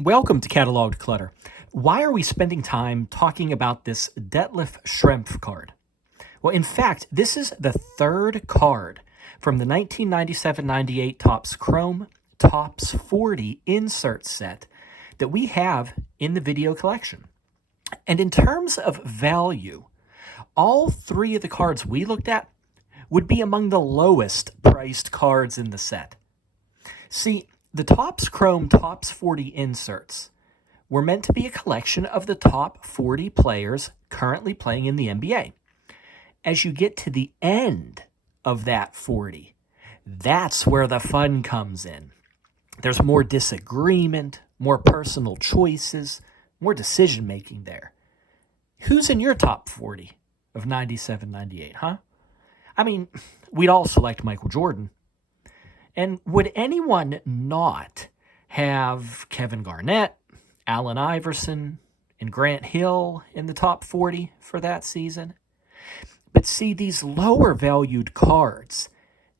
Welcome to Cataloged Clutter. Why are we spending time talking about this Detlef Schrempf card? Well, in fact, this is the third card from the 1997-98 Topps Chrome Topps 40 insert set that we have in the video collection. And in terms of value, all three of the cards we looked at would be among the lowest priced cards in the set. See, the Topps Chrome Topps 40 inserts were meant to be a collection of the top 40 players currently playing in the NBA. As you get to the end of that 40, that's where the fun comes in. There's more disagreement, more personal choices, more decision-making there. Who's in your top 40 of 97-98, huh? I mean, we'd all select Michael Jordan. And would anyone not have Kevin Garnett, Allen Iverson, and Grant Hill in the top 40 for that season? But see, these lower valued cards,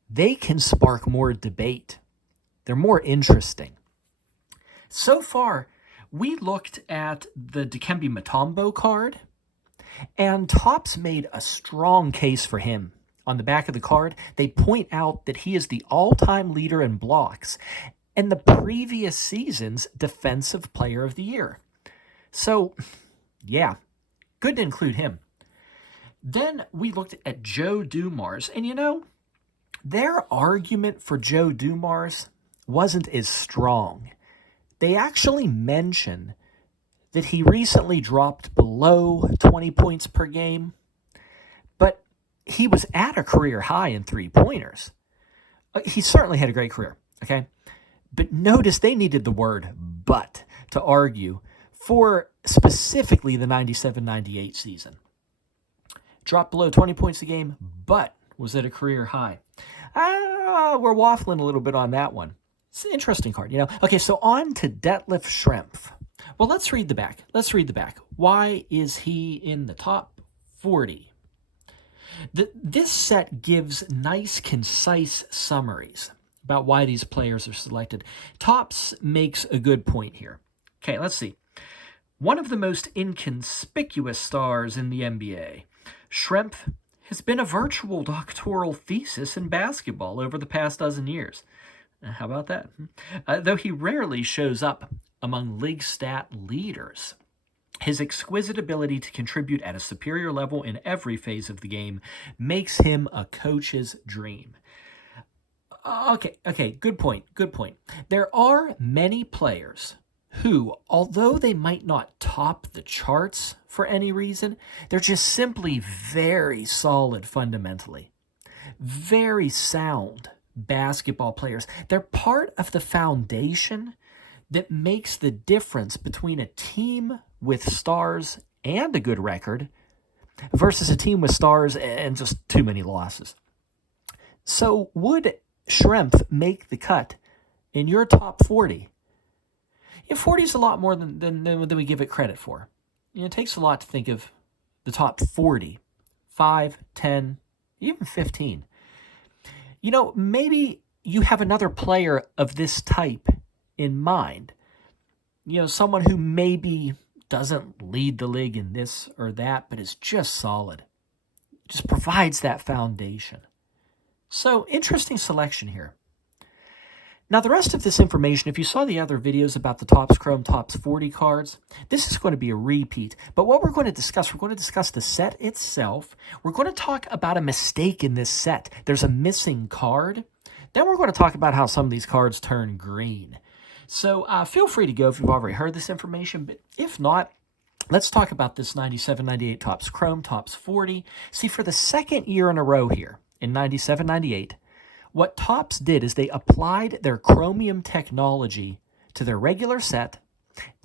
they can spark more debate. They're more interesting. So far, we looked at the Dikembe Mutombo card, and Topps made a strong case for him. On the back of the card, they point out that he is the all-time leader in blocks and the previous season's Defensive Player of the Year. So, yeah, good to include him. Then we looked at Joe Dumars, and their argument for Joe Dumars wasn't as strong. They actually mention that he recently dropped below 20 points per game, but he was at a career high in three-pointers. He certainly had a great career, okay? But notice they needed the word "but" to argue for specifically the 97-98 season. Dropped below 20 points a game, but was at a career high. We're waffling a little bit on that one. It's an interesting card, Okay, so on to Detlef Schrempf. Well, let's read the back. Why is he in the top 40? This set gives nice, concise summaries about why these players are selected. Topps makes a good point here. Okay, let's see. One of the most inconspicuous stars in the NBA, Schrempf has been a virtual doctoral thesis in basketball over the past dozen years. How about that? Though he rarely shows up among league stat leaders, his exquisite ability to contribute at a superior level in every phase of the game makes him a coach's dream. Okay, good point. There are many players who, although they might not top the charts for any reason, they're just simply very solid fundamentally. Very sound basketball players. They're part of the foundation that makes the difference between a team with stars and a good record versus a team with stars and just too many losses. So would Schrempf make the cut in your top 40? 40 is a lot more than we give it credit for. It takes a lot to think of the top 40, 5, 10, even 15. Maybe you have another player of this type in mind. Someone who maybe doesn't lead the league in this or that, but is just solid. Just provides that foundation. So, interesting selection here. Now, the rest of this information, if you saw the other videos about the Topps Chrome Topps 40 cards, this is going to be a repeat. But what we're going to discuss the set itself. We're going to talk about a mistake in this set. There's a missing card. Then we're going to talk about how some of these cards turn green. So feel free to go if you've already heard this information. But if not, let's talk about this 97-98 Topps Chrome Topps 40. See, for the second year in a row here, in 97-98, what Topps did is they applied their chromium technology to their regular set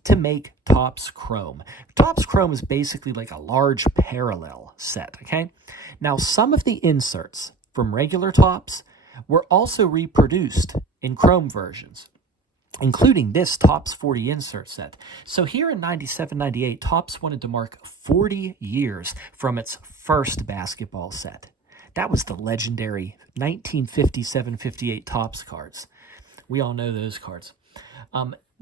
to make Topps Chrome. Topps Chrome is basically like a large parallel set, okay? Now, some of the inserts from regular Topps were also reproduced in Chrome versions, including this Topps 40 insert set. So here in 97-98, Topps wanted to mark 40 years from its first basketball set. That was the legendary 1957-58 Topps cards. We all know those cards.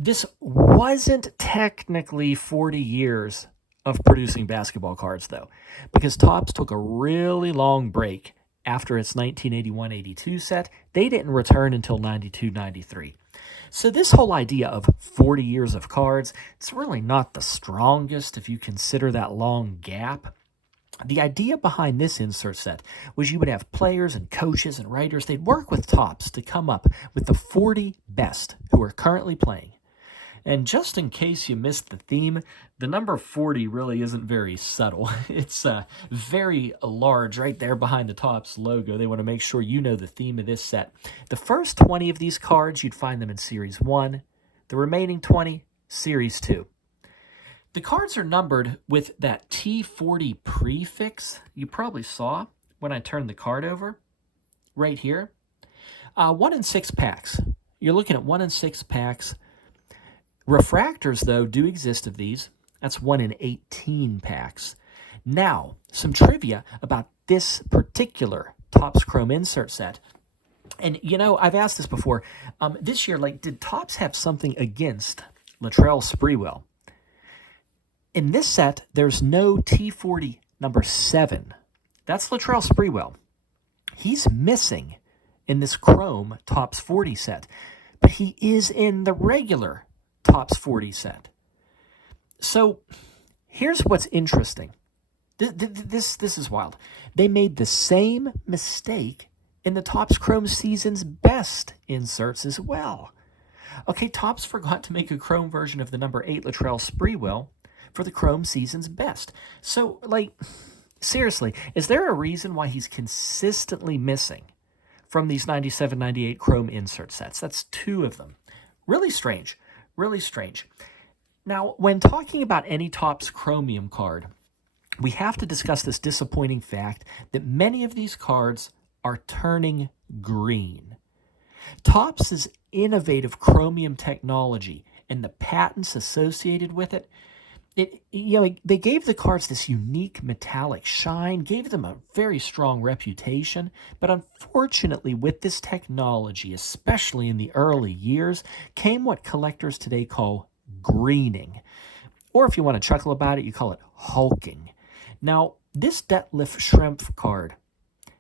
This wasn't technically 40 years of producing basketball cards, though, because Topps took a really long break after its 1981-82 set. They didn't return until 92-93. So this whole idea of 40 years of cards, it's really not the strongest if you consider that long gap. The idea behind this insert set was you would have players and coaches and writers. They'd work with Topps to come up with the 40 best who are currently playing. And just in case you missed the theme, the number 40 really isn't very subtle. It's very large right there behind the Topps logo. They want to make sure you know the theme of this set. The first 20 of these cards, you'd find them in Series 1. The remaining 20, Series 2. The cards are numbered with that T40 prefix you probably saw when I turned the card over, right here. 1 in 6 packs. You're looking at 1 in 6 packs. Refractors, though, do exist of these. That's 1 in 18 packs. Now, some trivia about this particular Topps Chrome insert set. And, you know, I've asked this before. This year, did Topps have something against Latrell Sprewell? In this set, there's no T40 number 7. That's Latrell Sprewell. He's missing in this Chrome Topps 40 set, but he is in the regular Topps 40 set. So here's what's interesting. This is wild. They made the same mistake in the Topps Chrome Season's Best inserts as well. Okay, Topps forgot to make a Chrome version of the number 8 Latrell Sprewell for the Chrome Season's Best. So, seriously, is there a reason why he's consistently missing from these 97-98 Chrome insert sets? That's 2 of them. Really strange. Really strange. Now, when talking about any Topps Chromium card, we have to discuss this disappointing fact that many of these cards are turning green. Topps' innovative chromium technology and the patents associated with it, they gave the cards this unique metallic shine, gave them a very strong reputation, but unfortunately with this technology, especially in the early years, came what collectors today call greening. Or if you want to chuckle about it, you call it hulking. Now, this Detlef Schrempf card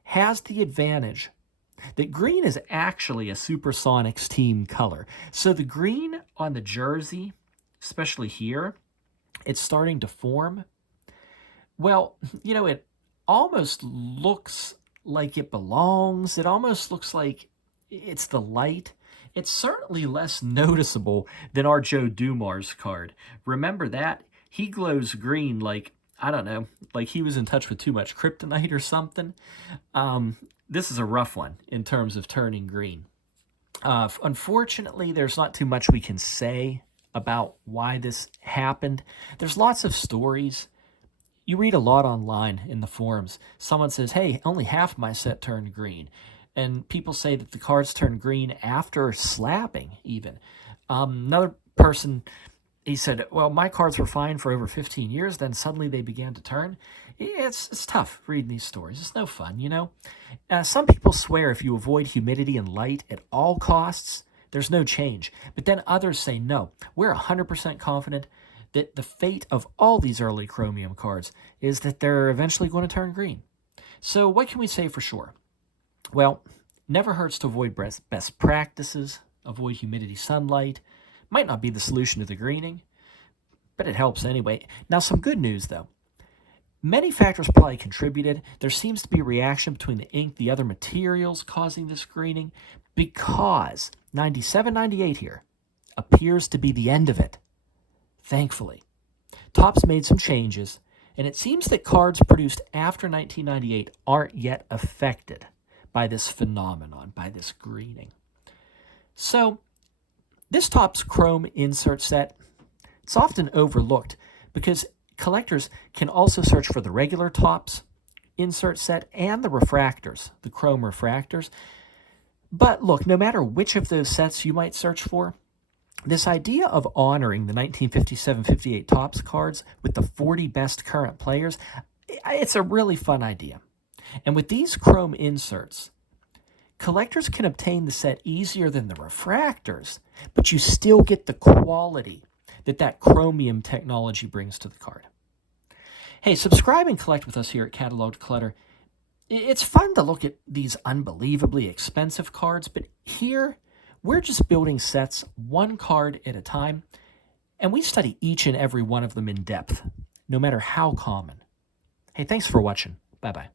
has the advantage that green is actually a Supersonics team color. So the green on the jersey, especially here, it's starting to form. Well, it almost looks like it belongs. It almost looks like it's the light. It's certainly less noticeable than our Joe Dumars card. Remember that? He glows green like, I don't know, like he was in touch with too much kryptonite or something. This is a rough one in terms of turning green. Unfortunately, there's not too much we can say about why this happened. There's lots of stories. You read a lot online in the forums. Someone says, hey, only half my set turned green. And people say that the cards turn green after slapping, even. Another person, he said, well, my cards were fine for over 15 years, then suddenly they began to turn. It's tough reading these stories. It's no fun, Some people swear if you avoid humidity and light at all costs, there's no change. But then others say, no, we're 100% confident that the fate of all these early chromium cards is that they're eventually going to turn green. So what can we say for sure? Well, never hurts to avoid best practices, avoid humidity, sunlight. Might not be the solution to the greening, but it helps anyway. Now, some good news, though. Many factors probably contributed. There seems to be a reaction between the ink, the other materials causing this greening, because 97-98 here appears to be the end of it. Thankfully, Topps made some changes, and it seems that cards produced after 1998 aren't yet affected by this phenomenon, by this greening. So, this Topps Chrome insert set, it's often overlooked because collectors can also search for the regular Topps insert set and the refractors, the Chrome refractors. But look, no matter which of those sets you might search for, this idea of honoring the 1957-58 Topps cards with the 40 best current players, it's a really fun idea. And with these Chrome inserts, collectors can obtain the set easier than the refractors, but you still get the quality that chromium technology brings to the card. Hey, subscribe and collect with us here at Cataloged Clutter. It's fun to look at these unbelievably expensive cards, but here we're just building sets one card at a time, and we study each and every one of them in depth, no matter how common. Hey, thanks for watching. Bye-bye.